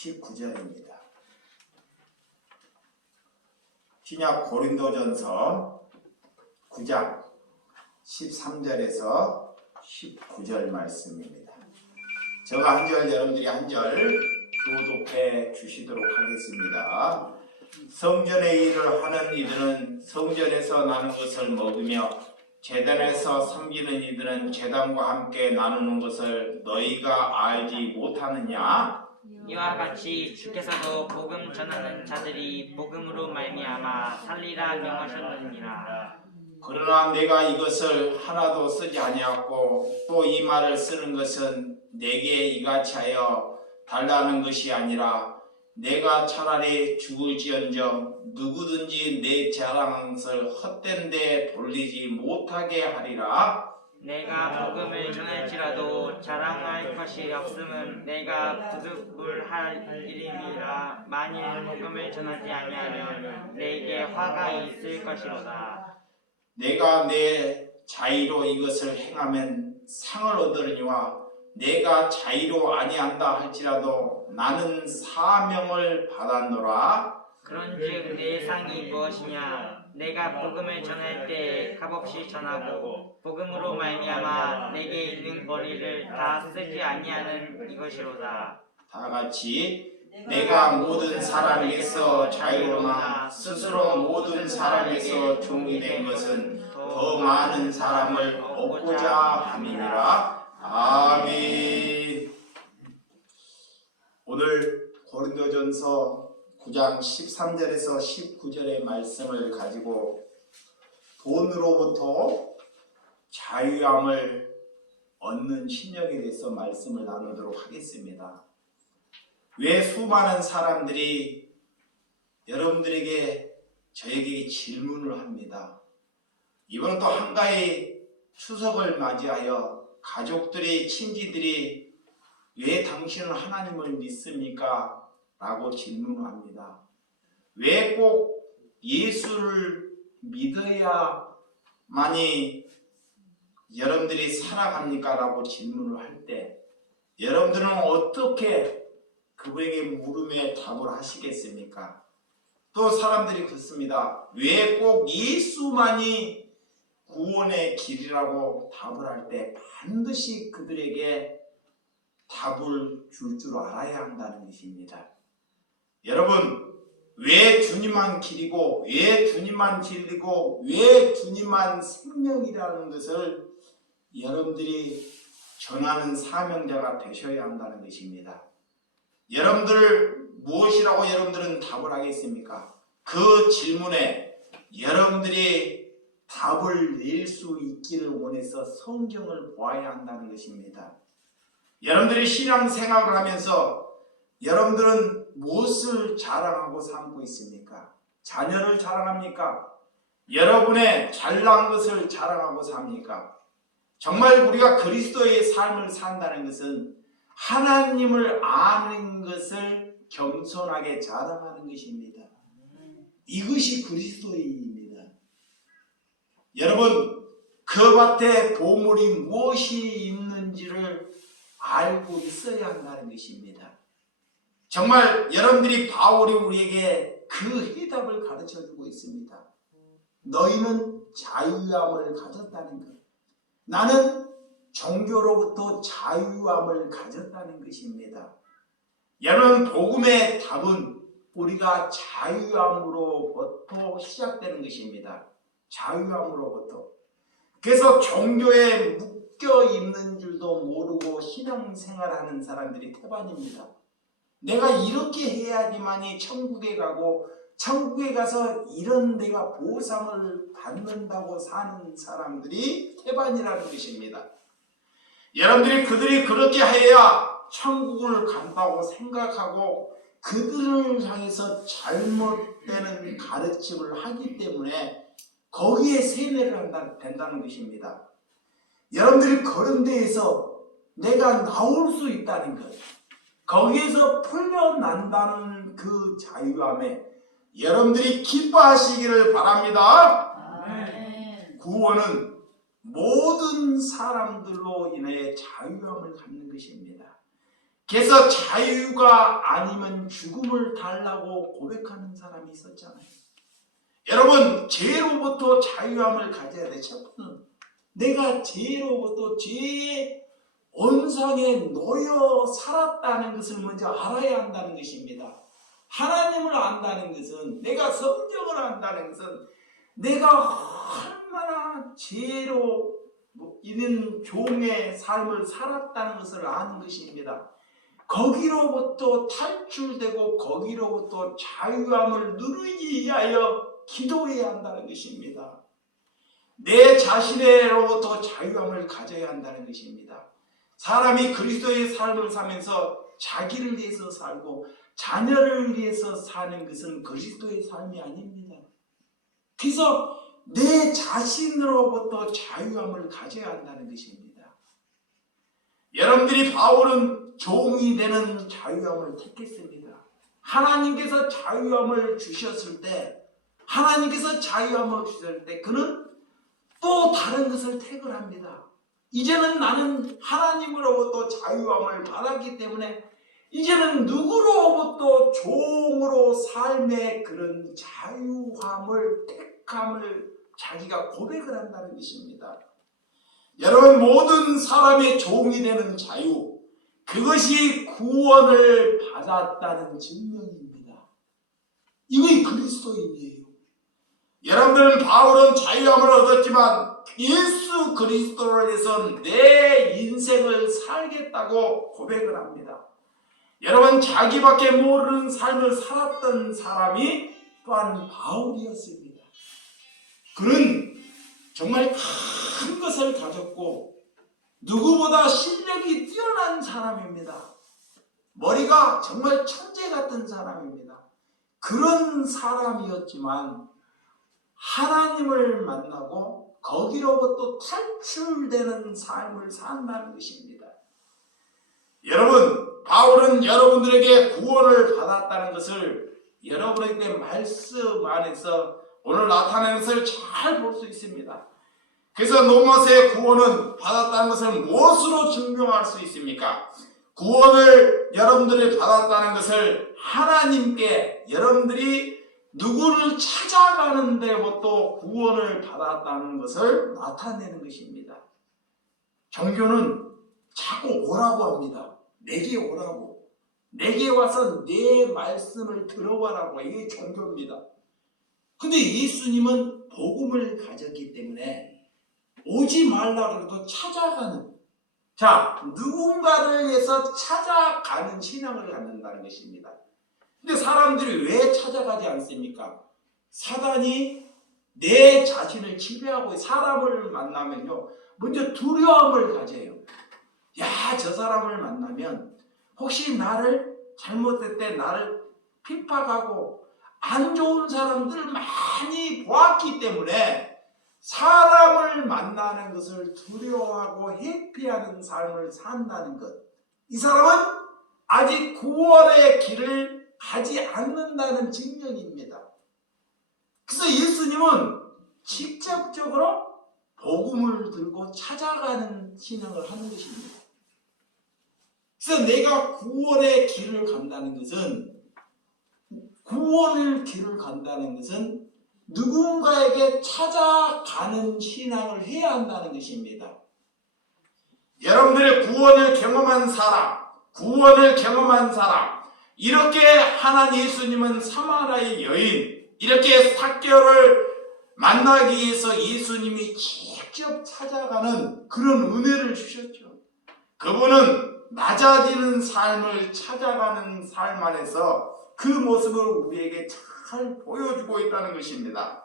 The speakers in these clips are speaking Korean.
19절입니다. 신약 고린도전서 9장 13절에서 19절 말씀입니다. 제가 한 절, 여러분들이 한 절 교독해 주시도록 하겠습니다. 성전의 일을 하는 이들은 성전에서 나눈 것을 먹으며 제단에서 섬기는 이들은 제단과 함께 나누는 것을 너희가 알지 못하느냐? 이와 같이 주께서도 복음 전하는 자들이 복음으로 말미암아 살리라 명하셨느니라. 그러나 내가 이것을 하나도 쓰지 아니하고 또 이 말을 쓰는 것은 내게 이같이 하여 달라는 것이 아니라 내가 차라리 죽을지언정 누구든지 내 자랑한 것을 헛된 데 돌리지 못하게 하리라. 내가 복음을 전할지라도 자랑할 것이 없음은 내가 부득불할 일임이라. 만일 복음을 전하지 아니하면 내게 화가 있을 것이로다. 내가 내 자의로 이것을 행하면 상을 얻으려니와 내가 자의로 아니한다 할지라도 나는 사명을 받았노라. 그런즉 내 상이 무엇이냐? 내가 복음을 전할 때 값없이 전하고 복음으로 말미암아 내게 있는 권리를 다 쓰지 아니하는 이것이로다. 다 같이 내가 모든 사람에게서 자유로나 스스로 모든 사람에게서 종이 된 것은 더 많은 사람을 얻고자 함이니라. 아멘. 오늘 고린도전서 9장 13절에서 19절의 말씀을 가지고 돈으로부터 자유함을 얻는 신령에 대해서 말씀을 나누도록 하겠습니다. 왜 수많은 사람들이 여러분들에게 저에게 질문을 합니다. 이번은 또 한가위 추석을 맞이하여 가족들이 친지들이 왜 당신은 하나님을 믿습니까? 라고 질문을 합니다. 왜 꼭 예수를 믿어야만이 여러분들이 살아갑니까? 라고 질문을 할 때 여러분들은 어떻게 그분에게 물음에 답을 하시겠습니까? 또 사람들이 그렇습니다. 왜 꼭 예수만이 구원의 길이라고 답을 할 때 반드시 그들에게 답을 줄 줄 알아야 한다는 것입니다. 여러분, 왜 주님만 길이고 왜 주님만 진리고 왜 주님만 생명이라는 것을 여러분들이 전하는 사명자가 되셔야 한다는 것입니다. 여러분들 무엇이라고 여러분들은 답을 하겠습니까? 그 질문에 여러분들이 답을 낼 수 있기를 원해서 성경을 보아야 한다는 것입니다. 여러분들이 신앙생활을 하면서 여러분들은 무엇을 자랑하고 삼고 있습니까? 자녀를 자랑합니까? 여러분의 잘난 것을 자랑하고 삽니까? 정말 우리가 그리스도의 삶을 산다는 것은 하나님을 아는 것을 겸손하게 자랑하는 것입니다. 이것이 그리스도인입니다. 여러분, 그 밭에 보물이 무엇이 있는지를 알고 있어야 한다는 것입니다. 정말 여러분들이 바울이 우리에게 그 해답을 가르쳐주고 있습니다. 너희는 자유함을 가졌다는 것. 나는 종교로부터 자유함을 가졌다는 것입니다. 여러분, 복음의 답은 우리가 자유함으로부터 시작되는 것입니다. 자유함으로부터. 그래서 종교에 묶여 있는 줄도 모르고 신앙생활하는 사람들이 태반입니다. 내가 이렇게 해야지만이 천국에 가고 천국에 가서 이런 내가 보상을 받는다고 사는 사람들이 태반이라는 것입니다. 여러분들이 그들이 그렇게 해야 천국을 간다고 생각하고 그들을 향해서 잘못되는 가르침을 하기 때문에 거기에 세뇌를 된다는 것입니다. 여러분들이 그런 데에서 내가 나올 수 있다는 것, 거기에서 풀려난다는 그 자유함에 여러분들이 기뻐하시기를 바랍니다. 아멘. 구원은 모든 사람들로 인해 자유함을 갖는 것입니다. 그래서 자유가 아니면 죽음을 달라고 고백하는 사람이 있었잖아요. 여러분, 죄로부터 자유함을 가져야 돼. 첫 번째는 내가 죄로부터 죄의 온상에 놓여 살았다는 것을 먼저 알아야 한다는 것입니다. 하나님을 안다는 것은, 내가 성경을 안다는 것은 내가 얼마나 죄로 있는 종의 삶을 살았다는 것을 아는 것입니다. 거기로부터 탈출되고 거기로부터 자유함을 누리기 위하여 기도해야 한다는 것입니다. 내 자신으로부터 자유함을 가져야 한다는 것입니다. 사람이 그리스도의 삶을 살면서 자기를 위해서 살고 자녀를 위해서 사는 것은 그리스도의 삶이 아닙니다. 그래서 내 자신으로부터 자유함을 가져야 한다는 것입니다. 여러분들이 바울은 종이 되는 자유함을 택했습니다. 하나님께서 자유함을 주셨을 때, 그는 또 다른 것을 택을 합니다. 이제는 나는 하나님으로부터 자유함을 받았기 때문에 이제는 누구로부터 종으로 삶의 그런 자유함을 택함을 자기가 고백을 한다는 것입니다. 여러분, 모든 사람의 종이 되는 자유, 그것이 구원을 받았다는 증명입니다. 이것이 그리스도인이에요. 여러분들은 바울은 자유함을 얻었지만 예수 그리스도를 위해서 내 인생을 살겠다고 고백을 합니다. 여러분, 자기밖에 모르는 삶을 살았던 사람이 또한 바울이었습니다. 그는 정말 큰 것을 가졌고 누구보다 실력이 뛰어난 사람입니다. 머리가 정말 천재 같은 사람입니다. 그런 사람이었지만 하나님을 만나고 거기로부터 탈출되는 삶을 산다는 것입니다. 여러분, 바울은 여러분들에게 구원을 받았다는 것을 여러분에게 말씀 안에서 오늘 나타내는 것을 잘 볼 수 있습니다. 그래서 노마스의 구원은 받았다는 것을 무엇으로 증명할 수 있습니까? 구원을 여러분들이 받았다는 것을 하나님께 여러분들이 누구를 찾아가는 데부터 구원을 받았다는 것을 나타내는 것입니다. 종교는 자꾸 오라고 합니다. 내게 오라고. 내게 와서 내 말씀을 들어보라고. 이게 종교입니다. 근데 예수님은 복음을 가졌기 때문에 오지 말라 그래도 찾아가는, 누군가를 위해서 찾아가는 신앙을 갖는다는 것입니다. 근데 사람들이 왜 찾아가지 않습니까? 사단이 내 자신을 지배하고 사람을 만나면요, 먼저 두려움을 가져요. 저 사람을 만나면 혹시 나를 잘못할 때 나를 핍박하고 안 좋은 사람들 많이 보았기 때문에 사람을 만나는 것을 두려워하고 회피하는 삶을 산다는 것. 이 사람은 아직 구원의 길을 가지 않는다는 증명입니다. 그래서 예수님은 직접적으로 복음을 들고 찾아가는 신앙을 하는 것입니다. 그래서 내가 구원의 길을 간다는 것은 누군가에게 찾아가는 신앙을 해야 한다는 것입니다. 여러분들의 구원을 경험한 사람, 이렇게 하나님 예수님은 사마리아의 여인, 이렇게 삭개오를 만나기 위해서 예수님이 직접 찾아가는 그런 은혜를 주셨죠. 그분은 낮아지는 삶을 찾아가는 삶 안에서 그 모습을 우리에게 잘 보여주고 있다는 것입니다.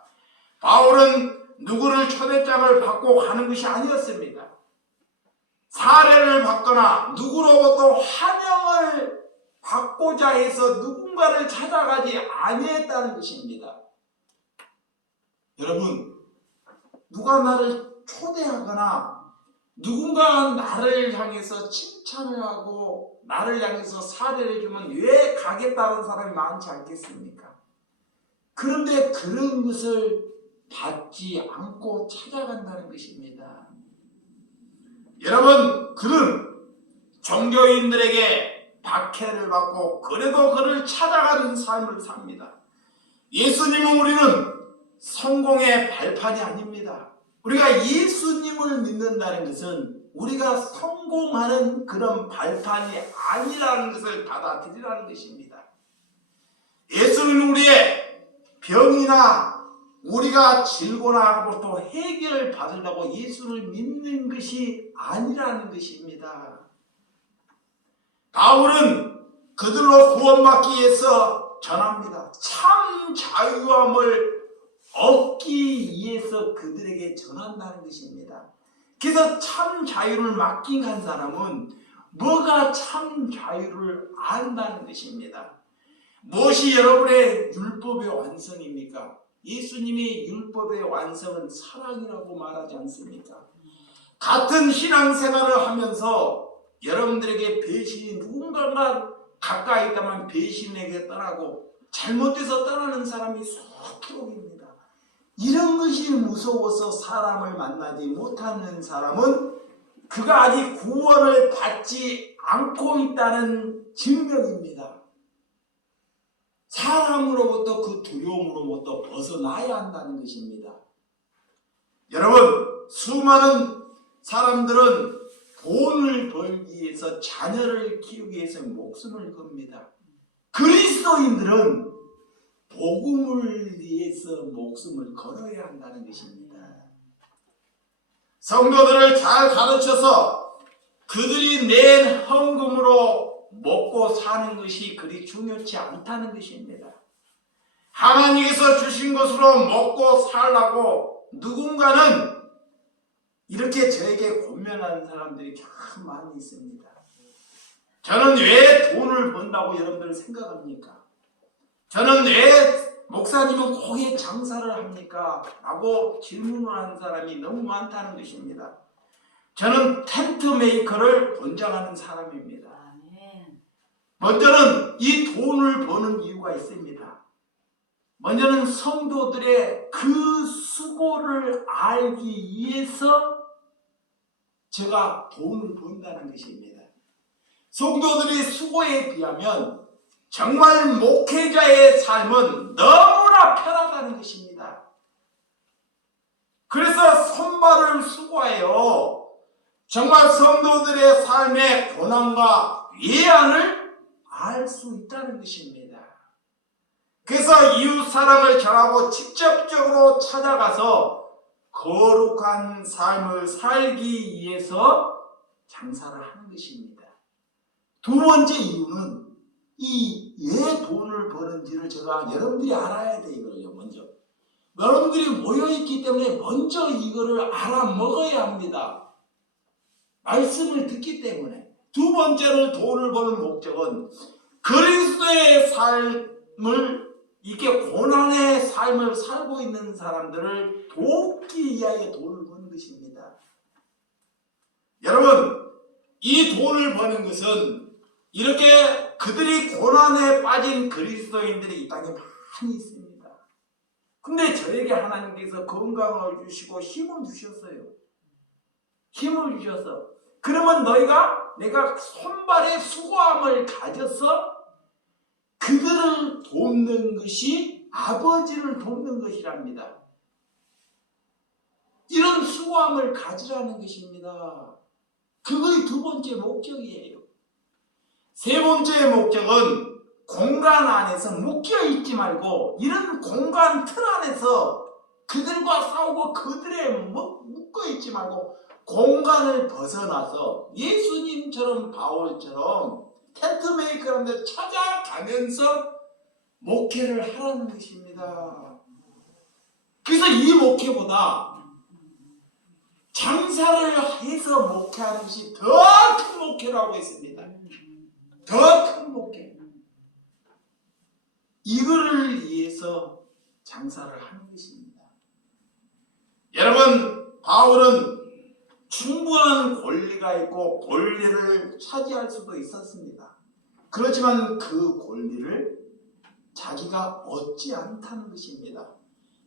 바울은 누구를 초대장을 받고 가는 것이 아니었습니다. 사례를 받거나 누구로부터 환영을 받고자 해서 누군가를 찾아가지 아니했다는 것입니다. 여러분, 누가 나를 초대하거나 누군가 나를 향해서 칭찬을 하고 나를 향해서 사례를 해주면 왜 가겠다는 사람이 많지 않겠습니까? 그런데 그런 것을 받지 않고 찾아간다는 것입니다. 여러분, 그는 종교인들에게 박해를 받고 그래도 그를 찾아가는 삶을 삽니다. 예수님은 우리는 성공의 발판이 아닙니다. 우리가 예수님을 믿는다는 것은 우리가 성공하는 그런 발판이 아니라는 것을 받아들이라는 것입니다. 예수는 우리의 병이나 우리가 질고나 하고 또 해결받으려고 예수를 믿는 것이 아니라는 것입니다. 바울은 그들로 구원받기 위해서 전합니다. 참 자유함을 얻기 위해서 그들에게 전한다는 것입니다. 그래서 참 자유를 맡긴 사람은 뭐가 참 자유를 안다는 것입니다. 무엇이 여러분의 율법의 완성입니까? 예수님이 율법의 완성은 사랑이라고 말하지 않습니까? 같은 신앙생활을 하면서 여러분들에게 배신이 누군가가 가까이 있다면 배신에게 떠나고 잘못돼서 떠나는 사람이 수두룩입니다. 이런 것이 무서워서 사람을 만나지 못하는 사람은 그가 아직 구원을 받지 않고 있다는 증명입니다. 사람으로부터 그 두려움으로부터 벗어나야 한다는 것입니다. 여러분, 수많은 사람들은 돈을 벌기 위해서 자녀를 키우기 위해서 목숨을 겁니다. 그리스도인들은 복음을 위해서 목숨을 걸어야 한다는 것입니다. 성도들을 잘 가르쳐서 그들이 낸 헌금으로 먹고 사는 것이 그리 중요치 않다는 것입니다. 하나님께서 주신 것으로 먹고 살라고 누군가는 이렇게 저에게 고민하는 사람들이 참 많이 있습니다. 저는 왜 돈을 번다고 여러분들 생각합니까? 저는 왜 목사님은 거기에 장사를 합니까? 라고 질문을 하는 사람이 너무 많다는 것입니다. 저는 텐트 메이커를 권장하는 사람입니다. 먼저는 이 돈을 버는 이유가 있습니다. 먼저는 성도들의 그 수고를 알기 위해서 제가 돈을 번다는 것입니다. 성도들의 수고에 비하면 정말 목회자의 삶은 너무나 편하다는 것입니다. 그래서 손발을 수고하여 정말 성도들의 삶의 고난과 위안을 알 수 있다는 것입니다. 그래서 이웃사랑을 전하고 직접적으로 찾아가서 거룩한 삶을 살기 위해서 장사를 하는 것입니다. 두 번째 이유는 이 왜 돈을 버는지를 제가 여러분들이 알아야 돼. 이거를요. 먼저 여러분들이 모여있기 때문에 먼저 이거를 알아먹어야 합니다. 말씀을 듣기 때문에. 두 번째로 돈을 버는 목적은 그리스도의 삶을 이렇게 고난의 삶을 살고 있는 사람들을 돕기 위하여 돈을 버는 것입니다. 여러분, 이 돈을 버는 것은 이렇게 그들이 고난에 빠진 그리스도인들이 이 땅에 많이 있습니다. 근데 저에게 하나님께서 건강을 주시고 힘을 주셨어요. 힘을 주셔서 그러면 내가 손발의 수고함을 가져서 그들을 돕는 것이 아버지를 돕는 것이랍니다. 이런 수고함을 가지라는 것입니다. 그것이 두 번째 목적이에요. 세 번째 목적은 공간 안에서 묶여있지 말고 이런 공간 틀 안에서 그들과 싸우고 그들에 묶여있지 말고 공간을 벗어나서 예수님처럼 바울처럼 텐트 메이커라는 데 찾아가면서 목회를 하라는 것입니다. 그래서 이 목회보다 장사를 해서 목회하는 것이 더 큰 목회라고 했습니다. 더 큰 목회. 이거를 위해서 장사를 하는 것입니다. 여러분, 바울은 충분한 권리가 있고 권리를 차지할 수도 있었습니다. 그렇지만 그 권리를 자기가 얻지 않다는 것입니다.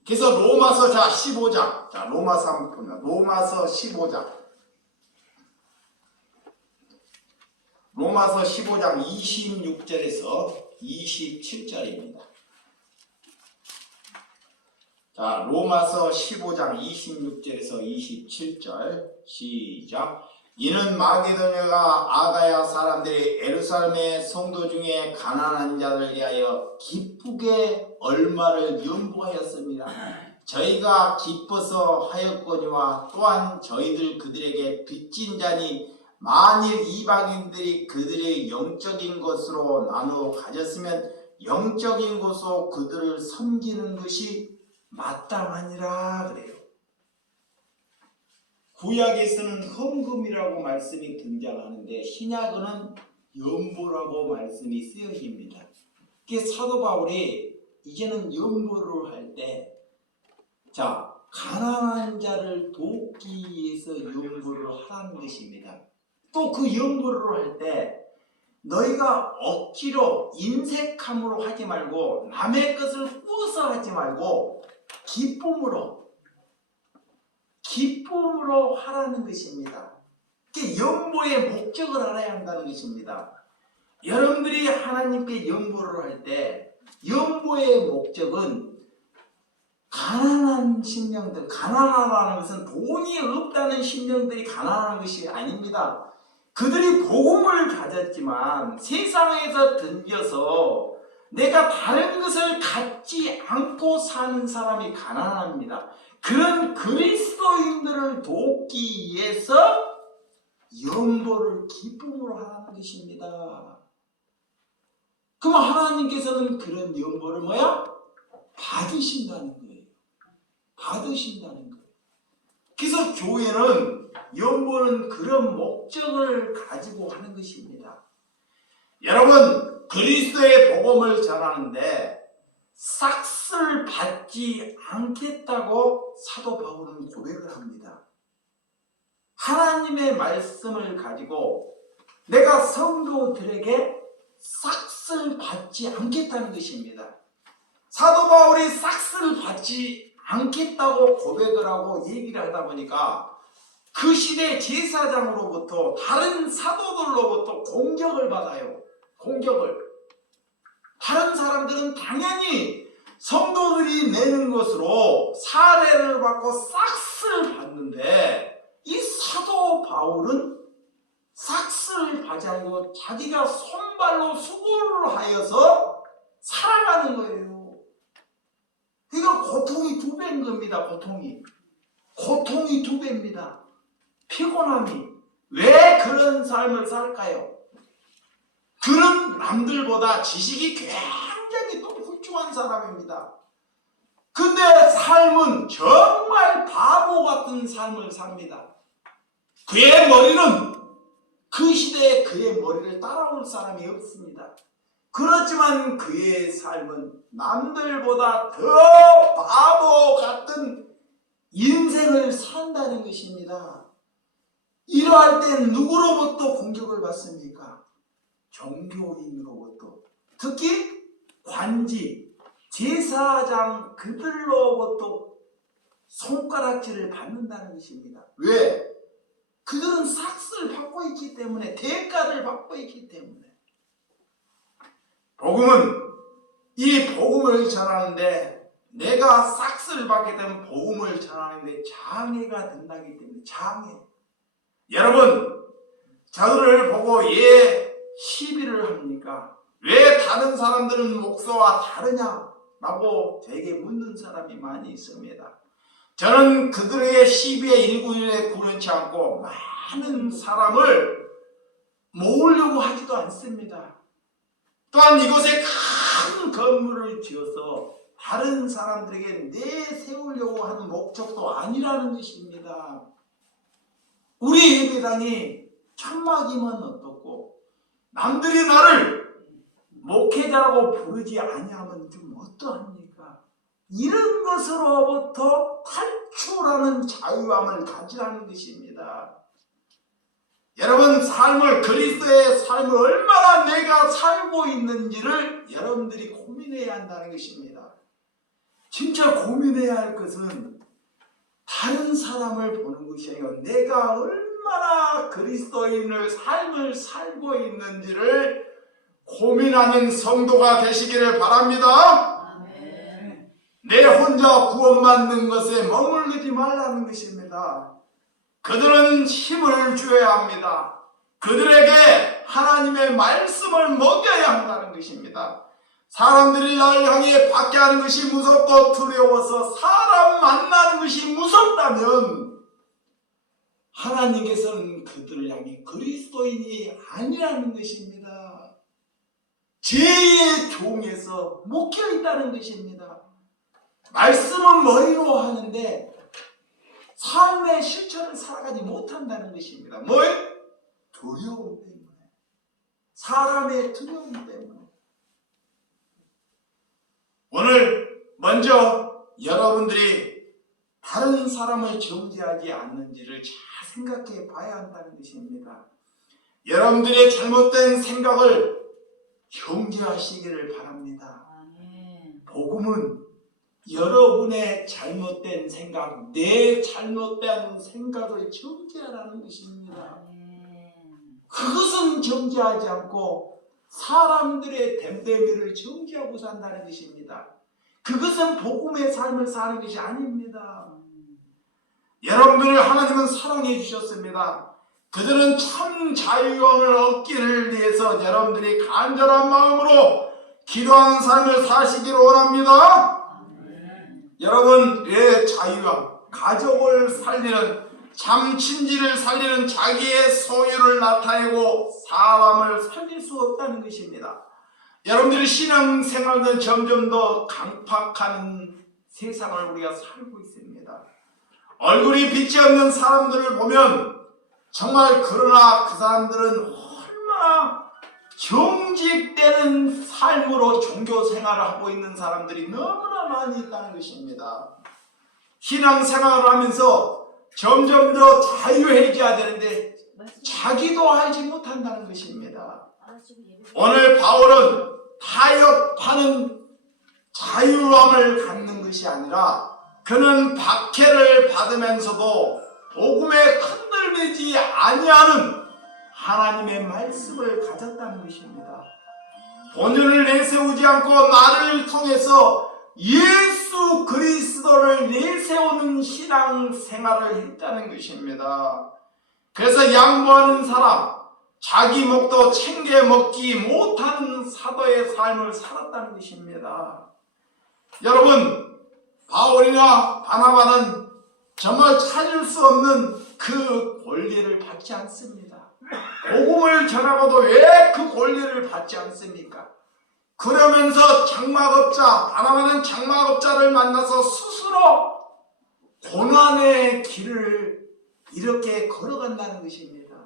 그래서 로마서 15장, 로마서 한번 봅니다. 로마서 15장. 로마서 15장 26절에서 27절입니다. 자, 로마서 15장 26절에서 27절 시작. 이는 마게도냐가 아가야 사람들이 예루살렘의 성도 중에 가난한 자를 위하여 기쁘게 얼마를 연보하였습니다. 저희가 기뻐서 하였거니와 또한 저희들 그들에게 빚진 자니 만일 이방인들이 그들의 영적인 것으로 나누어 가졌으면 영적인 것으로 그들을 섬기는 것이 마땅하니라 그래요. 구약에서는 헌금이라고 말씀이 등장하는데 신약에는 연보라고 말씀이 쓰여집니다. 사도 바울이 이제는 연보를 할 때 가난한 자를 돕기 위해서 연보를 하라는 것입니다. 또 그 연보를 할 때 너희가 억지로 인색함으로 하지 말고 남의 것을 꾸어서 하지 말고 기쁨으로 하라는 것입니다. 연보의 목적을 알아야 한다는 것입니다. 여러분들이 하나님께 연보를 할 때 연보의 목적은 가난한 심령들, 가난하다는 것은 돈이 없다는 심령들이 가난한 것이 아닙니다. 그들이 복음을 가졌지만 세상에서 던져서 내가 다른 것을 갖지 않고 사는 사람이 가난합니다. 그런 그리스도인들을 돕기 위해서 연보를 기쁨으로 하는 것입니다. 그럼 하나님께서는 그런 연보를 받으신다는 거예요. 받으신다는 거예요. 그래서 교회는 연보는 그런 목적을 가지고 하는 것입니다. 여러분, 그리스도의 복음을 전하는데 싹쓸 받지 않겠다고 사도 바울은 고백을 합니다. 하나님의 말씀을 가지고 내가 성도들에게 싹쓸 받지 않겠다는 것입니다. 사도 바울이 싹쓸 받지 않겠다고 고백을 하고 얘기를 하다 보니까 그 시대 제사장으로부터 다른 사도들로부터 공격을 받아요. 공격을. 다른 사람들은 당연히 성도들이 내는 것으로 사례를 받고 싹쓸 받는데 이 사도 바울은 싹쓸 받지 않고 자기가 손발로 수고를 하여서 살아가는 거예요. 그러니까 고통이 2배인 겁니다. 고통이 2배입니다. 피곤함이. 왜 그런 삶을 살까요? 그는 남들보다 지식이 굉장히 또 훌륭한 사람입니다. 근데 삶은 정말 바보 같은 삶을 삽니다. 그의 머리는 그 시대에 그의 머리를 따라올 사람이 없습니다. 그렇지만 그의 삶은 남들보다 더 바보 같은 인생을 산다는 것입니다. 이러할 땐 누구로부터 공격을 받습니까? 종교인으로부터. 특히 관직, 제사장 그들로부터 손가락질을 받는다는 것입니다. 왜? 그들은 삭슬 받고 있기 때문에, 대가를 받고 있기 때문에. 복음은 이 복음을 전하는데 내가 삭슬 받게 되면 복음을 전하는데 장애가 된다기 때문에. 장애. 여러분, 저들을 보고 왜 시비를 합니까? 왜 다른 사람들은 목사와 다르냐? 라고 되게 묻는 사람이 많이 있습니다. 저는 그들의 시비에 일구일에 구른치 않고 많은 사람을 모으려고 하지도 않습니다. 또한 이곳에 큰 건물을 지어서 다른 사람들에게 내세우려고 하는 목적도 아니라는 것입니다. 우리 예배당이 천막이면 어떻고 남들이 나를 목회자라고 부르지 아니하면 좀 어떠합니까? 이런 것으로부터 탈출하는 자유함을 가지라는 것입니다. 여러분, 삶을, 그리스도의 삶을 얼마나 내가 살고 있는지를 여러분들이 고민해야 한다는 것입니다. 진짜 고민해야 할 것은 다른 사람을 보는 것이 아니라 내가 얼마나 그리스도인의 삶을 살고 있는지를 고민하는 성도가 되시기를 바랍니다. 아멘. 내 혼자 구원받는 것에 머무르지 말라는 것입니다. 그들은 힘을 주어야 합니다. 그들에게 하나님의 말씀을 먹여야 한다는 것입니다. 사람들이 나를 향해 박해하는 것이 무섭고 두려워서 사람 만나는 것이 무섭다면 하나님께서는 그들을 향해 그리스도인이 아니라는 것입니다. 죄의 종에서 묶여 있다는 것입니다. 말씀은 머리로 하는데 삶의 실천을 살아가지 못한다는 것입니다. 뭐예요? 두려움 때문에. 사람의 두려움 때문에. 오늘 먼저 여러분들이 다른 사람을 정죄하지 않는지를 잘 생각해 봐야 한다는 것입니다. 여러분들의 잘못된 생각을 정죄하시기를 바랍니다. 아멘. 복음은 여러분의 잘못된 생각, 내 잘못된 생각을 정죄하라는 것입니다. 아멘. 그것은 정죄하지 않고 사람들의 됨됨이를 정죄하고 산다는 것입니다. 그것은 복음의 삶을 사는 것이 아닙니다. 여러분들을 하나님은 사랑해 주셨습니다. 그들은 참 자유함을 얻기를 위해서 여러분들이 간절한 마음으로 기도하는 삶을 사시기를 원합니다. 여러분, 왜 자유함, 가족을 살리는, 참 친지를 살리는 자기의 소유를 나타내고 사람을 살릴 수 없다는 것입니다. 여러분들의 신앙생활은 점점 더 강팍한 세상을 우리가 살고 있습니다. 얼굴이 빛이 없는 사람들을 보면 정말, 그러나 그 사람들은 얼마나 정직되는 삶으로 종교생활을 하고 있는 사람들이 너무나 많이 있다는 것입니다. 신앙생활을 하면서 점점 더 자유해져야 되는데 자기도 알지 못한다는 것입니다. 오늘 바울은 타협하는 자유함을 갖는 것이 아니라 그는 박해를 받으면서도 복음에 흔들리지 아니하는 하나님의 말씀을 가졌다는 것입니다. 본연을 내세우지 않고 나를 통해서 예수 그리스도를 내세우는 신앙생활을 했다는 것입니다. 그래서 양보하는 사람, 자기 목도 챙겨 먹지 못하는 사도의 삶을 살았다는 것입니다. 여러분, 바울이나 바나바는 정말 찾을 수 없는 그 권리를 받지 않습니다. 복음을 전하고도 왜 그 권리를 받지 않습니까? 그러면서 장막업자, 바나바는 장막업자를 만나서 스스로 고난의 길을 이렇게 걸어간다는 것입니다.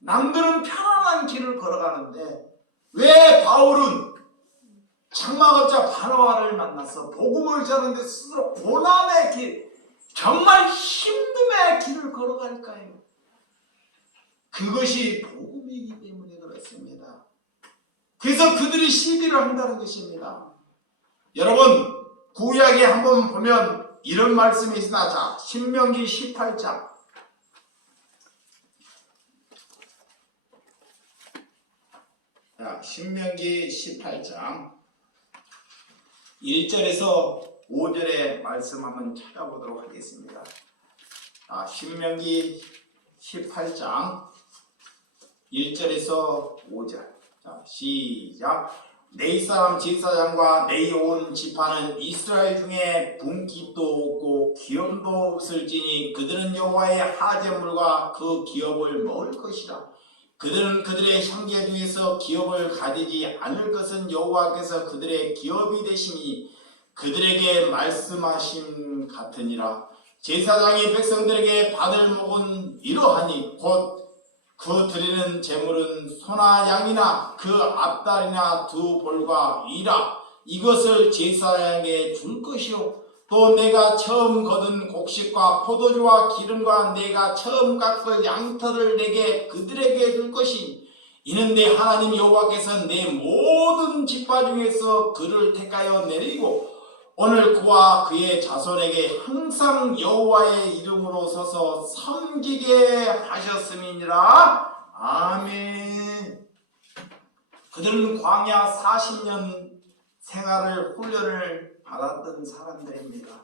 남들은 편안한 길을 걸어가는데 왜 바울은 장막업자 바나바를 만나서 복음을 전하는데 스스로 고난의 길, 정말 힘듦의 길을 걸어갈까요? 그것이 복음이기 때문에 그렇습니다. 그래서 그들이 시비를 한다는 것입니다. 여러분, 구약에 한번 보면 이런 말씀이 있으나, 자, 신명기 18장. 자, 신명기 18장 1절에서 5절의 말씀 한번 찾아보도록 하겠습니다. 자, 신명기 18장 1절에서 5절. 자, 시작. 네 사람 제사장과 네 온 지파는 이스라엘 중에 분깃도 없고 기업도 없을지니 그들은 여호와의 하제물과 그 기업을 먹을 것이라. 그들은 그들의 형제 중에서 기업을 가지지 않을 것은 여호와께서 그들의 기업이 되시니 그들에게 말씀하심 같으니라. 제사장이 백성들에게 받을 목은 이러하니 곧 그 드리는 제물은 소나 양이나 그 앞다리나 두 볼과 이라. 이것을 제사장에게 줄 것이요 또 내가 처음 거둔 곡식과 포도주와 기름과 내가 처음 깎을 양털을 내게 그들에게 줄 것이. 이는 내 하나님 여호와께서 내 모든 지파 중에서 그를 택하여 내리고 오늘 그와 그의 자손에게 항상 여호와의 이름으로 서서 섬기게 하셨음이니라. 아멘. 그들은 광야 40년 생활을 훈련을 받았던 사람들입니다.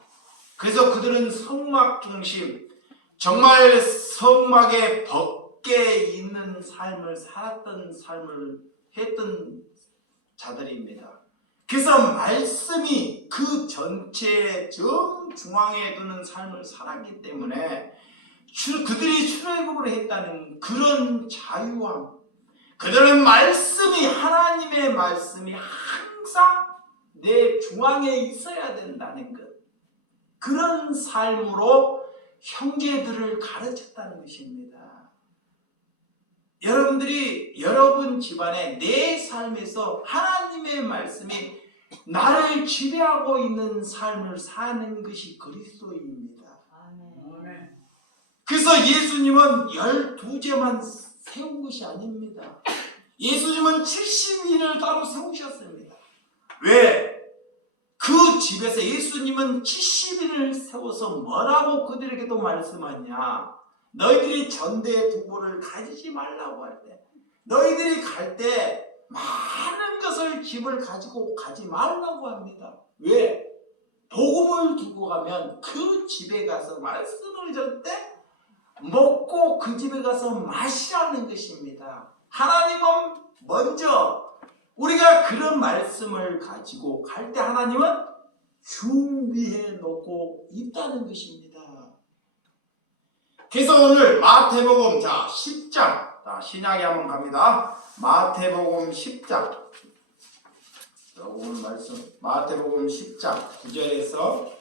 그래서 그들은 성막 중심, 정말 성막에 벗게 있는 삶을 살았던 삶을 했던 자들입니다. 그래서 말씀이 그 전체의 정중앙에 두는 삶을 살았기 때문에 그들이 출애굽을 했다는 그런 자유함, 그들은 말씀이, 하나님의 말씀이 항상 내 중앙에 있어야 된다는 것, 그런 삶으로 형제들을 가르쳤다는 것입니다. 여러분들이 여러분 집안에 내 삶에서 하나님의 말씀이 나를 지배하고 있는 삶을 사는 것이 그리스도입니다. 아멘. 그래서 예수님은 12제만 세운 것이 아닙니다. 예수님은 70인을 따로 세우셨습니다. 왜? 그 집에서 예수님은 70인을 세워서 뭐라고 그들에게도 말씀하냐? 너희들이 전대 두보를 가지지 말라고 할 때, 너희들이 갈 때 많은 것을 집을 가지고 가지 말라고 합니다. 왜? 복음을 두고 가면 그 집에 가서 말씀을 줄 때 먹고 그 집에 가서 마시라는 것입니다. 하나님은 먼저 우리가 그런 말씀을 가지고 갈 때 하나님은 준비해 놓고 있다는 것입니다. 그래서 오늘 마태복음 10장, 신약에 한번 갑니다. 마태복음 10장, 오늘 말씀 마태복음 10장 9절에서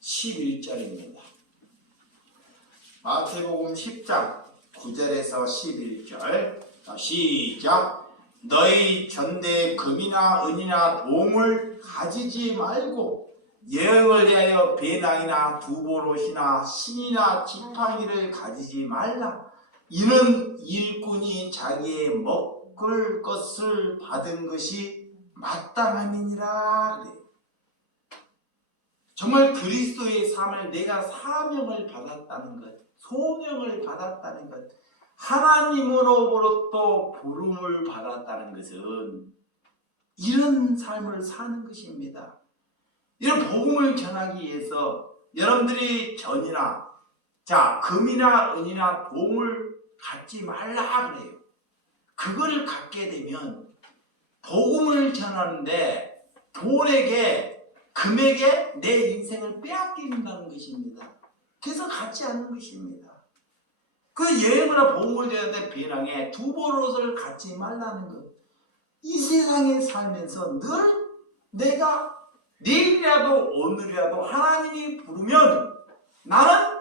11절입니다. 마태복음 10장 9절에서 11절, 시작. 너희 전대에 금이나 은이나 동을 가지지 말고 여행을 위하여 배낭이나 두보롯이나 신이나 지팡이를 가지지 말라. 이는 일꾼이 자기의 먹을 것을 받은 것이 마땅함이니라. 그래요. 정말 그리스도의 삶을 내가 사명을 받았다는 것, 소명을 받았다는 것, 하나님으로부터 부름을 받았다는 것은 이런 삶을 사는 것입니다. 이런 복음을 전하기 위해서 여러분들이 전이나 금이나 은이나 동을 갖지 말라 그래요. 그걸 갖게 되면 복음을 전하는데 돈에게, 금에게 내 인생을 빼앗긴다는 것입니다. 그래서 갖지 않는 것입니다. 그 여행이나 복음을 전하는데 배낭에 두보롯을 갖지 말라는 것. 이 세상에 살면서 늘 내가 내일이라도 오늘이라도 하나님이 부르면 나는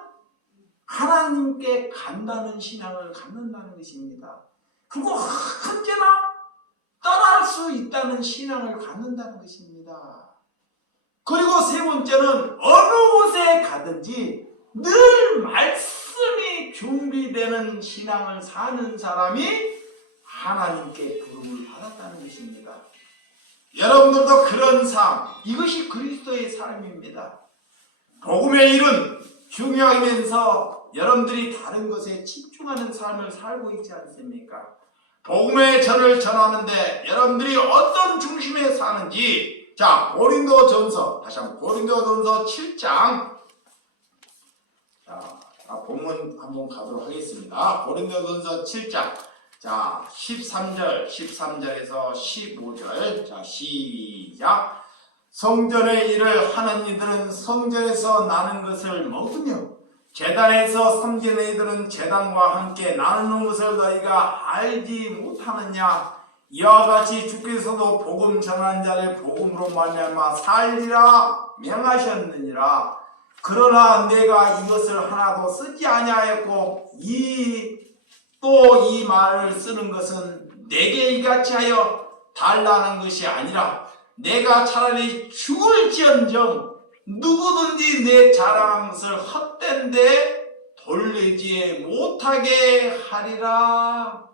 하나님께 간다는 신앙을 갖는다는 것입니다. 그리고 언제나 떠날 수 있다는 신앙을 갖는다는 것입니다. 그리고 세 번째는 어느 곳에 가든지 늘 말씀이 준비되는 신앙을 사는 사람이 하나님께 부름을 받았다는 것입니다. 여러분들도 그런 삶, 이것이 그리스도의 삶입니다. 복음의 일은 중요하면서 여러분들이 다른 것에 집중하는 삶을 살고 있지 않습니까? 복음의 전을 전하는데 여러분들이 어떤 중심에 사는지, 고린도전서, 다시 한번 고린도전서 7장, 본문 한번 가도록 하겠습니다. 고린도전서 7장, 13절에서 15절, 시작. 성전의 일을 하는 이들은 성전에서 나는 것을 먹으며 제단에서 섬기는 이들은 제단과 함께 나누는 것을 너희가 알지 못하느냐. 이와 같이 주께서도 복음 전하는 자를 복음으로 말미암아 살리라 명하셨느니라. 그러나 내가 이것을 하나도 쓰지 아니하였고 또 이 말을 쓰는 것은 내게 이같이 하여 달라는 것이 아니라 내가 차라리 죽을지언정 누구든지 내 자랑한 것을 헛된데 돌리지 못하게 하리라.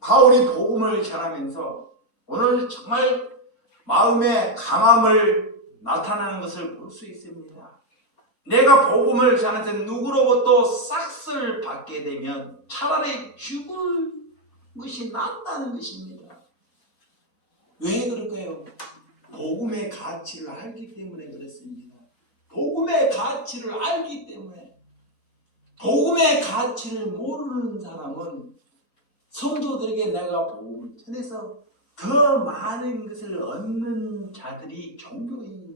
바울이 복음을 전하면서 오늘 정말 마음의 강함을 나타내는 것을 볼 수 있습니다. 내가 복음을 전할 때 누구로부터 싹쓸 받게 되면 차라리 죽을 것이 낫다는 것입니다. 왜 그럴까요? 복음의 가치를 알기 때문에 그렇습니다. 복음의 가치를 알기 때문에. 복음의 가치를 모르는 사람은 성도들에게 내가 복음을 전해서 더 많은 것을 얻는 자들이 종교인입니다.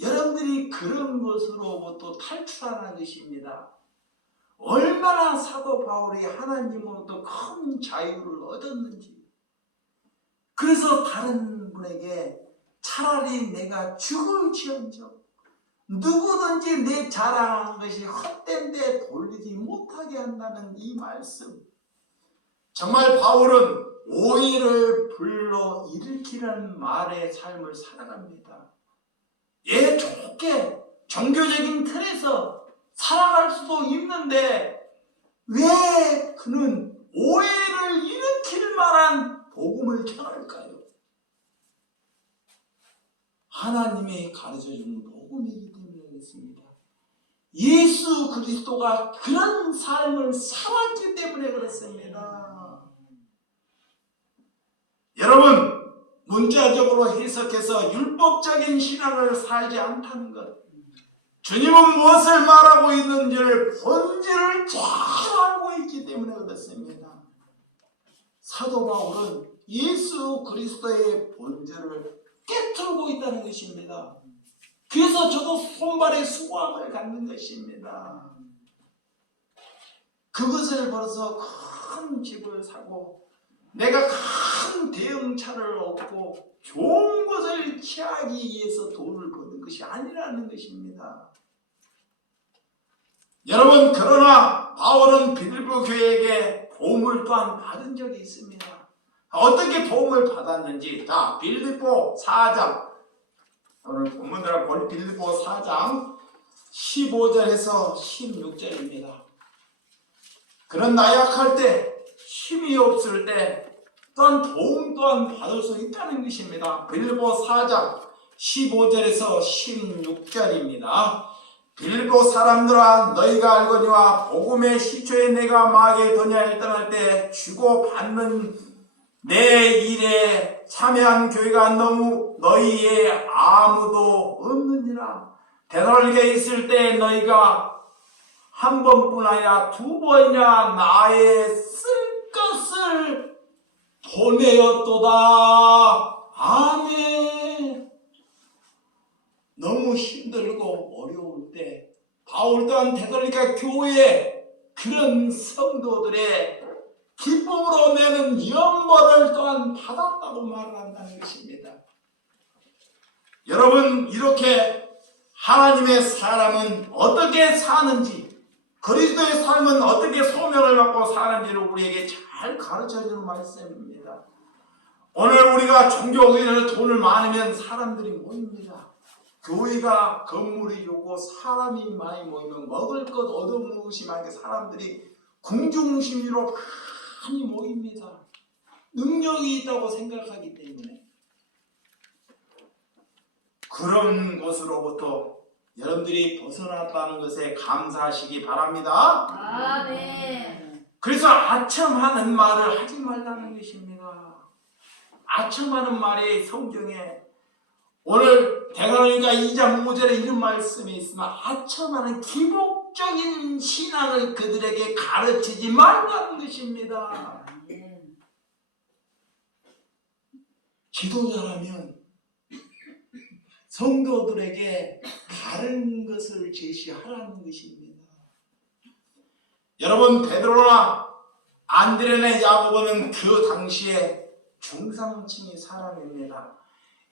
여러분들이 그런 것으로부터 탈출하는 것입니다. 얼마나 사도 바울이 하나님으로부터 큰 자유를 얻었는지. 그래서 다른 분에게 차라리 내가 죽을지언정 누구든지 내 자랑하는 것이 헛된 데 돌리지 못하게 한다는 이 말씀. 정말 바울은 오해를 불러일으키는 말의 삶을 살아갑니다. 좋게 종교적인 틀에서 살아갈 수도 있는데 왜 그는 오해를 일으킬 만한 복음을 전할까요? 하나님이 가르쳐주는 복음이기 때문에 그렇습니다. 예수 그리스도가 그런 삶을 살았기 때문에 그렇습니다. 여러분, 문자적으로 해석해서 율법적인 신앙을 살지 않다는 것, 주님은 무엇을 말하고 있는지를 본질을 잘 알고 있기 때문에 그렇습니다. 사도 바울은 예수 그리스도의 본질을 깨뜨리고 있다는 것입니다. 그래서 저도 손발에 수고함을 갖는 것입니다. 그것을 벌어서 큰 집을 사고 내가 큰 대형차를 얻고 좋은 것을 취하기 위해서 돈을 버는 것이 아니라는 것입니다. 여러분, 그러나 바울은 빌립보 교회에게 도움을 또한 받은 적이 있습니다. 어떻게 도움을 받았는지, 자, 빌립보 4장, 오늘 본문대로 볼 빌립보 4장 15절에서 16절입니다. 그런 나약할 때, 힘이 없을 때 또한 도움 또한 받을 수 있다는 것입니다. 빌립보 4장 15절에서 16절입니다. 빌립보 사람들아, 너희가 알거니와 복음의 시초에 내가 마게 더냐를 떠날 때 주고 받는 내 일에 참여한 교회가 너무 너희에 아무도 없느니라. 데살로니가에 있을 때 너희가 한 번뿐 아니라 두 번이나 나의 쓸 것을 보내었도다. 아멘. 너무 힘들고 어려울 때 바울 또한 데살로니가 교회에 그런 성도들의 기쁨으로 내는 연번을 또한 받았다고 말을 한다는 것입니다. 여러분, 이렇게 하나님의 사람은 어떻게 사는지, 그리스도의 삶은 어떻게 소명을 받고 사는지를 우리에게 잘 가르쳐주는 말씀입니다. 오늘 우리가 종교교회에 돈을 많으면 사람들이 모입니다. 교회가 건물이 좋고 사람이 많이 모이면 먹을 것 얻어먹으시 많게 사람들이 궁중심리로 많이 모입니다. 능력이 있다고 생각하기 때문에. 그런 것으로부터 여러분들이 벗어났다는 것에 감사하시기 바랍니다. 아멘. 그래서 아첨하는 말을 하지 말라는 것입니다. 아첨하는 말이 성경에 오늘 데살로니가 2장 5절에 이런 말씀이 있으면 아첨하는 기복적인 신앙을 그들에게 가르치지 말라는 것입니다. 지도자라면 성도들에게 다른 것을 제시하라는 것입니다. 여러분, 베드로나 안드레나 야고보는 그 당시에 중상층의 사람입니다.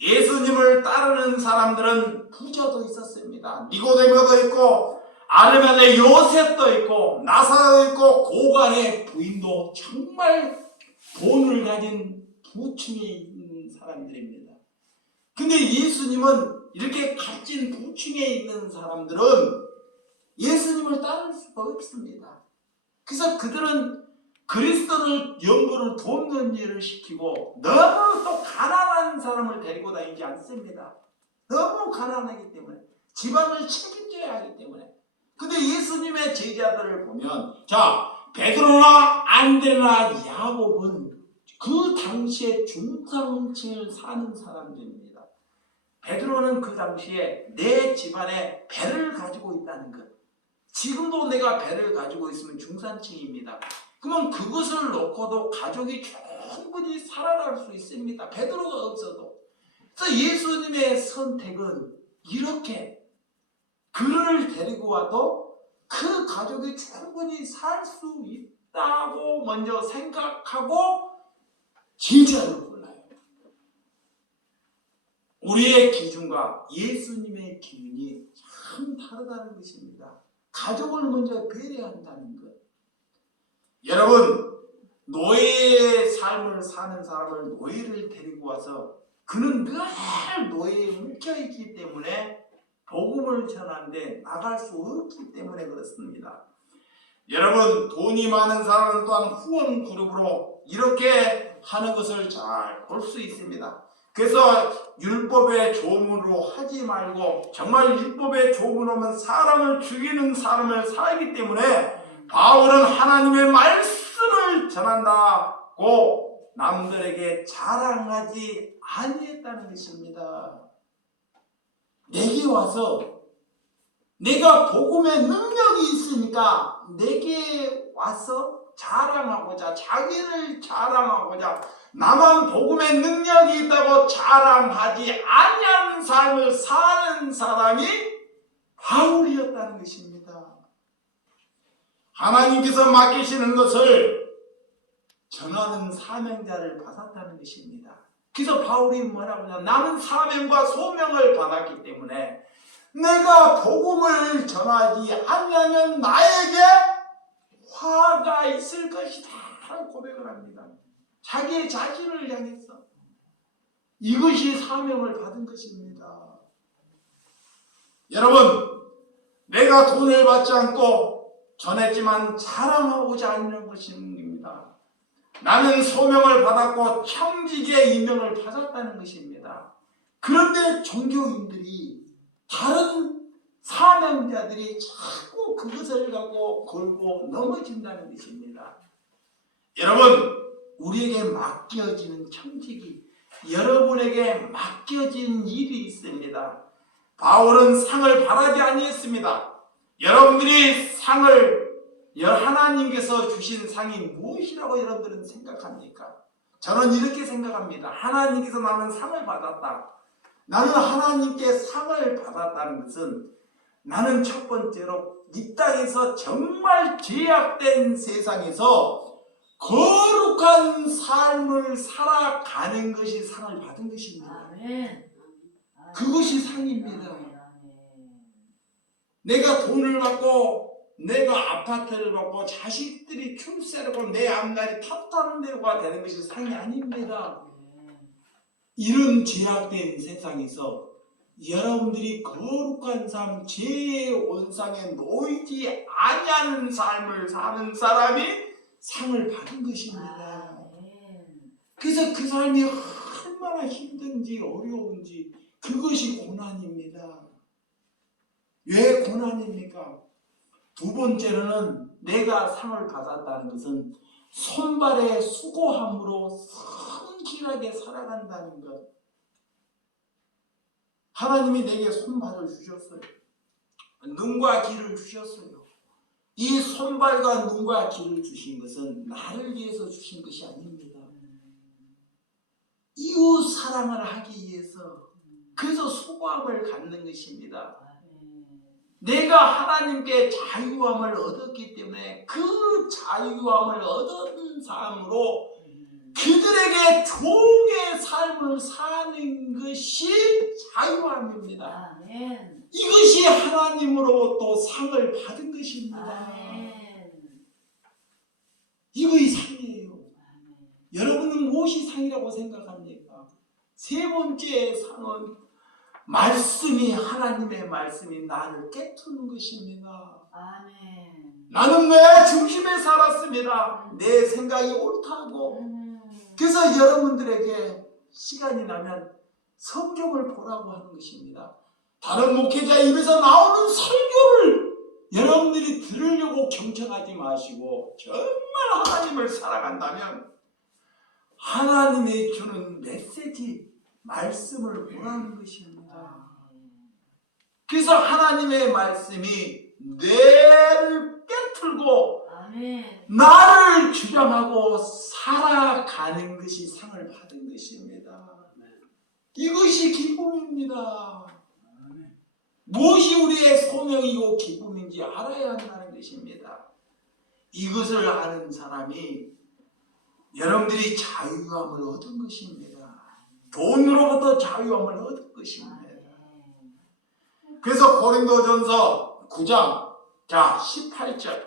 예수님을 따르는 사람들은 부자도 있었습니다. 니고데모도 있고 아르메네 요셉도 있고 나사로도 있고 고관의 부인도 정말 돈을 가진 부층에 있는 사람들입니다. 근데 예수님은 이렇게 값진 부층에 있는 사람들은 예수님을 따를 수가 없습니다. 그래서 그들은 그리스도를 영혼을 돕는 일을 시키고 너무 또 가난한 사람을 데리고 다니지 않습니다. 너무 가난하기 때문에 집안을 책임져야 하기 때문에. 근데 예수님의 제자들을 보면 자 베드로나 안드레나 야곱은 그 당시에 중상층을 사는 사람들입니다. 베드로는 그 당시에 내 집안에 배를 가지고 있다는 것. 지금도 내가 배를 가지고 있으면 중산층입니다. 그러면 그것을 놓고도 가족이 충분히 살아갈 수 있습니다. 베드로가 없어도. 그래서 예수님의 선택은 이렇게 그를 데리고 와도 그 가족이 충분히 살 수 있다고 먼저 생각하고 제자를 불러요. 우리의 기준과 예수님의 기준이 참 다르다는 것입니다. 가족을 먼저 배려한다는 것. 여러분, 노예의 삶을 사는 사람을 노예를 데리고 와서 그는 늘 노예에 묶여있기 때문에 복음을 전하는데 나갈 수 없기 때문에 그렇습니다. 여러분, 돈이 많은 사람은 또한 후원 그룹으로 이렇게 하는 것을 잘 볼 수 있습니다. 그래서 율법의 조문으로 하지 말고 정말 율법의 조문으로는 사람을 죽이는 사람을 살기 때문에 바울은 하나님의 말씀을 전한다고 남들에게 자랑하지 아니했다는 것입니다. 내게 와서 내가 복음의 능력이 있으니까 내게 와서 자랑하고자 자기를 자랑하고자 나만 복음의 능력이 있다고 자랑하지 아니하는 삶을 사는 사람이 바울이었다는 것입니다. 하나님께서 맡기시는 것을 전하는 사명자를 받았다는 것입니다. 그래서 바울이 뭐라고 하냐? 나는 사명과 소명을 받았기 때문에 내가 복음을 전하지 않으면 나에게 화가 있을 것이다 라고 고백을 합니다. 자기의 자신을 향해서 이것이 사명을 받은 것입니다. 여러분, 내가 돈을 받지 않고 전했지만 자랑하고자 하는 것입니다. 나는 소명을 받았고 청직의 임명을 받았다는 것입니다. 그런데 종교인들이 다른 사명자들이 자꾸 그것을 갖고 걸고 넘어진다는 것입니다. 여러분, 우리에게 맡겨지는 청직이 여러분에게 맡겨진 일이 있습니다. 바울은 상을 바라지 아니했습니다. 여러분들이 상을 하나님께서 주신 상이 무엇이라고 여러분들은 생각합니까? 저는 이렇게 생각합니다. 하나님께서 나는 상을 받았다. 나는 하나님께 상을 받았다는 것은 나는 첫 번째로 이 땅에서 정말 죄악된 세상에서 거룩한 삶을 살아가는 것이 상을 받은 것입니다. 그것이 상입니다. 내가 돈을 받고 내가 아파트를 받고 자식들이 출세하고 내 앞날이 탑다는 데가 되는 것이 상이 아닙니다. 이런 죄악된 세상에서 여러분들이 거룩한 삶, 죄의 온상에 놓이지 아니하는 삶을 사는 사람이 상을 받은 것입니다. 그래서 그 삶이 얼마나 힘든지 어려운지 그것이 고난입니다. 왜 고난입니까? 두 번째로는 내가 상을 받았다는 것은 손발의 수고함으로 성실하게 살아간다는 것. 하나님이 내게 손발을 주셨어요. 눈과 귀를 주셨어요. 이 손발과 눈과 귀를 주신 것은 나를 위해서 주신 것이 아닙니다. 이웃 사랑을 하기 위해서 그래서 수고함을 갖는 것입니다. 내가 하나님께 자유함을 얻었기 때문에 그 자유함을 얻은 삶으로 그들에게 종의 삶을 사는 것이 자유함입니다. 이것이 하나님으로부터 상을 받은 것입니다. 이것이 상이에요. 여러분은 무엇이 상이라고 생각합니까? 세 번째 상은 말씀이 하나님의 말씀이 나를 깨트는 것입니다. 나는 내 중심에 살았습니다. 내 생각이 옳다고. 그래서 여러분들에게 시간이 나면 성경을 보라고 하는 것입니다. 다른 목회자 입에서 나오는 설교를 여러분들이 들으려고 경청하지 마시고 정말 하나님을 사랑한다면 하나님이 주는 메시지, 말씀을 보라는 것입니다. 그래서 하나님의 말씀이 뇌를 빼풀고 아멘. 나를 주장하고 살아가는 것이 상을 받은 것입니다. 이것이 기쁨입니다. 무엇이 우리의 소명이고 기쁨인지 알아야 한다는 것입니다. 이것을 아는 사람이 여러분들이 자유함을 얻은 것입니다. 돈으로부터 자유함을 얻은 것입니다. 그래서 고린도전서 9장 18절,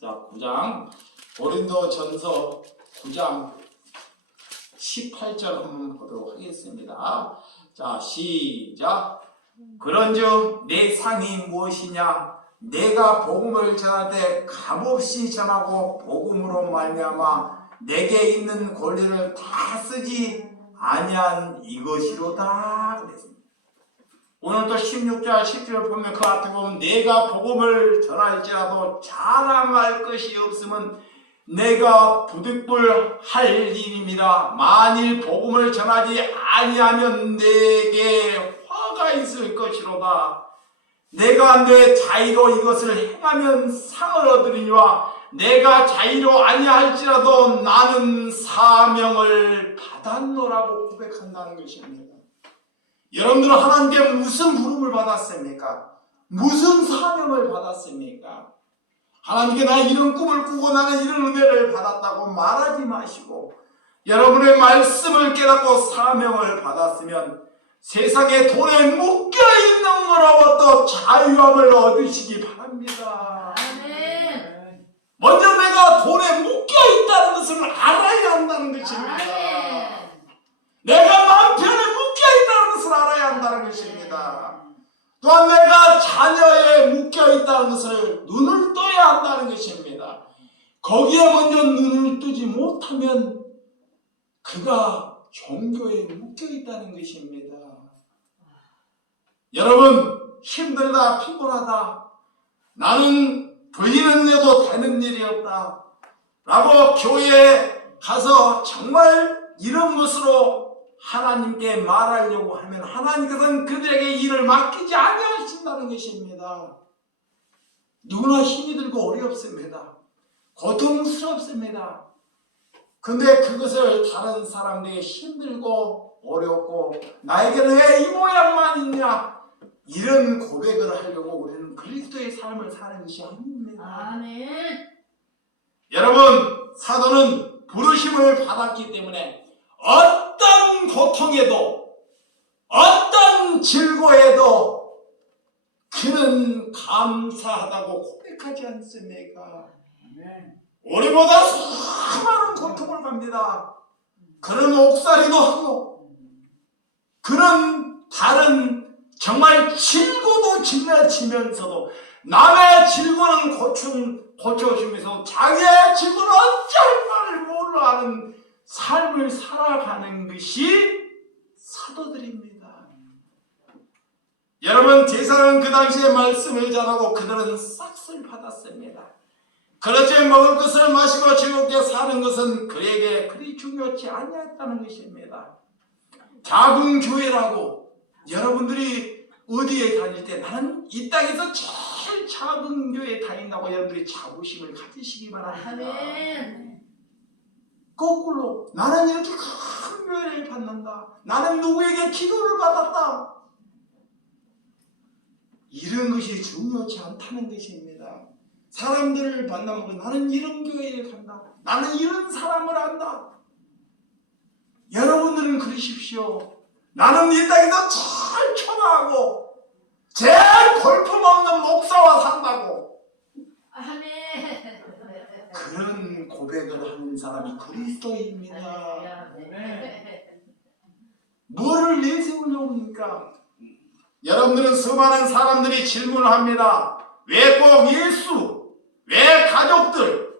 9장 고린도전서 9장 18절 한번 보도록 하겠습니다. 자, 시작. 그런즉 내 상이 무엇이냐? 내가 복음을 전할 때 값없이 전하고 복음으로 말미암아 내게 있는 권리를 다 쓰지 아니한 이것이로다 그랬습니다. 오늘 또 16절 10절 보면 그 앞에 보면 내가 복음을 전할지라도 자랑할 것이 없으면 내가 부득불할 일입니다. 만일 복음을 전하지 아니하면 내게 화가 있을 것이로다. 내가 내 자의로 이것을 행하면 상을 얻으리니와 내가 자의로 아니할지라도 나는 사명을 받았노라고 고백한다는 것입니다. 여러분들은 하나님께 무슨 부름을 받았습니까? 무슨 사명을 받았습니까? 하나님께 나 이런 꿈을 꾸고 나는 이런 은혜를 받았다고 말하지 마시고 여러분의 말씀을 깨닫고 사명을 받았으면 세상에 돈에 묶여있는 거로부터 자유함을 얻으시기 바랍니다. 아멘. 먼저 내가 돈에 묶여있다는 것을 알아야 한다는 것입니다. 아멘. 내가 남편에 묶여있다는 것을 알아야 한다는 것입니다. 또한 내가 자녀에 묶여있다는 것을 눈을 떠야 한다는 것입니다. 거기에 먼저 눈을 뜨지 못하면 그가 종교에 묶여있다는 것입니다. 여러분, 힘들다, 피곤하다, 나는 부인은 해도 되는 일이 없다 라고 교회에 가서 정말 이런 것으로 하나님께 말하려고 하면 하나님께서는 그들에게 일을 맡기지 아니하신다는 것입니다. 누구나 힘이 들고 어렵습니다. 고통스럽습니다. 근데 그것을 다른 사람들에게 힘들고 어렵고 나에게는 왜 이 모양만 있냐, 이런 고백을 하려고 우리는 그리스도의 삶을 사는 것이 아닙니다. 아멘. 여러분, 사도는 부르심을 받았기 때문에 어떤 고통에도 어떤 질고에도 그는 감사하다고 고백하지 않습니까? 우리보다 수많은 고통을 갑니다. 그는 옥살이도 하고 그는 다른 정말 질고도 지나치면서도 남의 질고는 고쳐주면서 자기의 질고는 어쩔 말을 몰라 하는 삶을 살아가는 것이 사도들입니다. 여러분, 제사는 그 당시에 말씀을 전하고 그들은 싹을 받았습니다. 그렇지 먹을 것을 마시고 즐겁게 사는 것은 그에게 그리 중요치 아니었다는 것입니다. 작은 교회라고 여러분들이 어디에 다닐 때 나는 이 땅에서 제일 작은 교회에 다닌다고 여러분들이 자부심을 가지시기 바랍니다. 아멘. 거꾸로 나는 이렇게 큰 교회를 받는다, 나는 누구에게 기도를 받았다, 이런 것이 중요치 않다는 것입니다. 사람들을 만나보고 나는 이런 교회에 간다, 나는 이런 사람을 안다. 여러분들은 그러십시오. 나는 이 땅에서 제일 초라하고 제일 볼품없는 목사와 산다고. 아멘. 그런 고백을 하는 사람이 그리스도입니다. 뭐를 내세우려고 합니까? 여러분들은 수많은 사람들이 질문을 합니다. 왜 꼭 예수? 왜 가족들?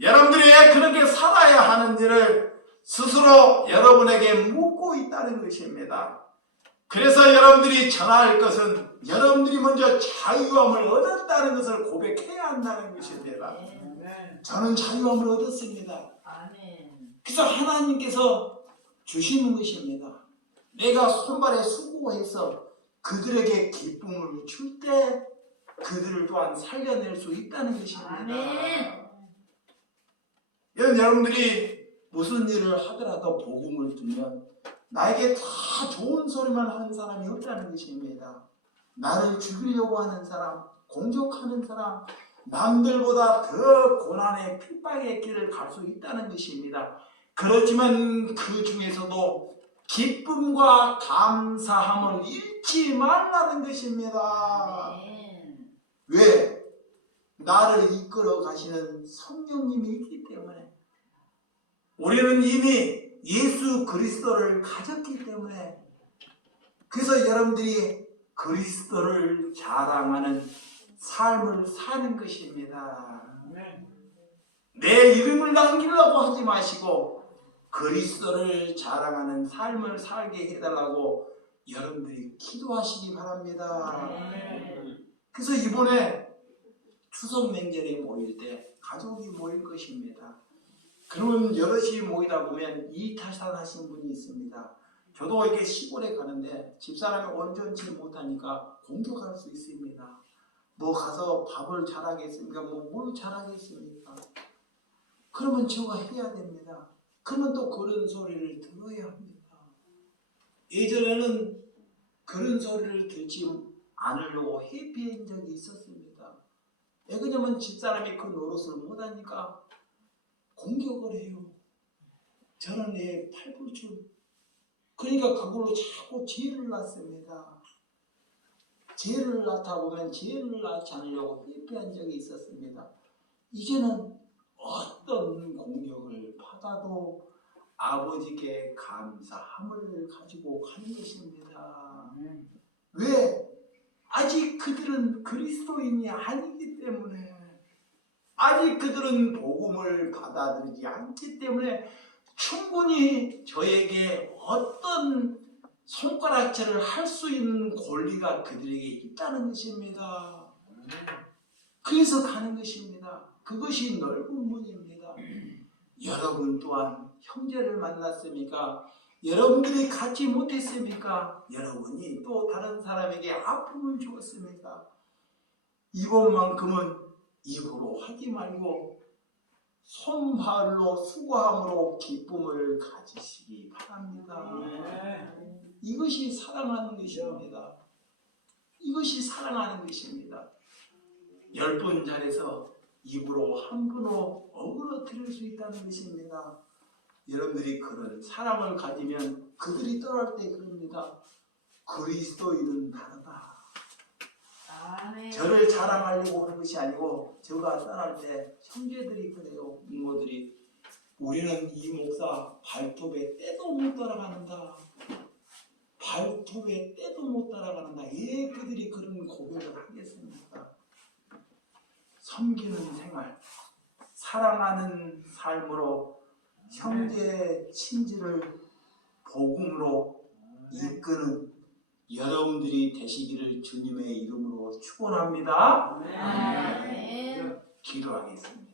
여러분들이 왜 그렇게 살아야 하는지를 스스로 여러분에게 묻고 있다는 것입니다. 그래서 여러분들이 전할 것은 여러분들이 먼저 자유함을 얻었다는 것을 고백해야 한다는 것입니다. 저는 자유함을 얻었습니다. 아멘. 그래서 하나님께서 주시는 것입니다. 내가 손발에 수고해서 그들에게 기쁨을 줄 때 그들을 또한 살려낼 수 있다는 것입니다. 아멘. 여러분들이 무슨 일을 하더라도 복음을 들면 나에게 다 좋은 소리만 하는 사람이 없다는 것입니다. 나를 죽이려고 하는 사람, 공격하는 사람, 남들보다 더 고난의 핍박의 길을 갈 수 있다는 것입니다. 그렇지만 그 중에서도 기쁨과 감사함을 잃지 말라는 것입니다. 아멘. 왜? 나를 이끌어 가시는 성령님이 있기 때문에, 우리는 이미 예수 그리스도를 가졌기 때문에, 그래서 여러분들이 그리스도를 자랑하는 삶을 사는 것입니다. 내 이름을 남기려고 하지 마시고 그리스도를 자랑하는 삶을 살게 해달라고 여러분들이 기도하시기 바랍니다. 그래서 이번에 추석 명절에 모일 때 가족이 모일 것입니다. 그러면 여럿이 모이다 보면 이탈산하신 분이 있습니다. 저도 이렇게 시골에 가는데 집사람이 온전치 못하니까 공격할 수 있습니다. 뭐 가서 밥을 잘하겠습니까? 뭐 뭘 잘하겠습니까? 그러면 저가 해야 됩니다. 그러면 또 그런 소리를 들어야 합니다. 예전에는 그런 소리를 듣지 않으려고 회피한 적이 있었습니다. 왜 그러냐면 집사람이 그 노릇을 못하니까 공격을 해요. 저는 내 팔불출. 그러니까 그걸로 자꾸 죄를 낳습니다. 죄를 낳다 보면 죄를 낳지 않으려고 회피한 적이 있었습니다. 이제는 어떤 공격을 받아도 아버지께 감사함을 가지고 가는 것입니다. 왜? 아직 그들은 그리스도인이 아니기 때문에, 아직 그들은 복음을 받아들이지 않기 때문에 충분히 저에게 어떤 손가락질을 할 수 있는 권리가 그들에게 있다는 것입니다. 그래서 가는 것입니다. 그것이 넓은 문입니다. 여러분 또한 형제를 만났습니까? 여러분들이 갖지 못했습니까? 여러분이 또 다른 사람에게 아픔을 주었습니까? 이번만큼은 입으로 하지 말고 손발로 수고함으로 기쁨을 가지시기 바랍니다. 이것이 사랑하는 것입니다. 이것이 사랑하는 것입니다. 10분 잘해서 입으로 한 분으로 어그러뜨릴 수 있다는 것입니다. 여러분들이 그런 사랑을 가지면 그들이 떠날 때 그럽니다. 그리스도인은 다르다. 아멘. 저를 자랑하려고 하는 것이 아니고 저가 떠날 때 형제들이 그래요. 이모들이 우리는 이 목사 발톱에 때도 못 따라가는다. 발톱에 때도 못 따라가는다. 예, 그들이 그런 고백을 하겠습니까? 섬기는 생활, 사랑하는 삶으로 형제 친지를 복음으로 이끄는 여러분들이 되시기를 주님의 이름으로 축원합니다. 아멘. 기도하겠습니다.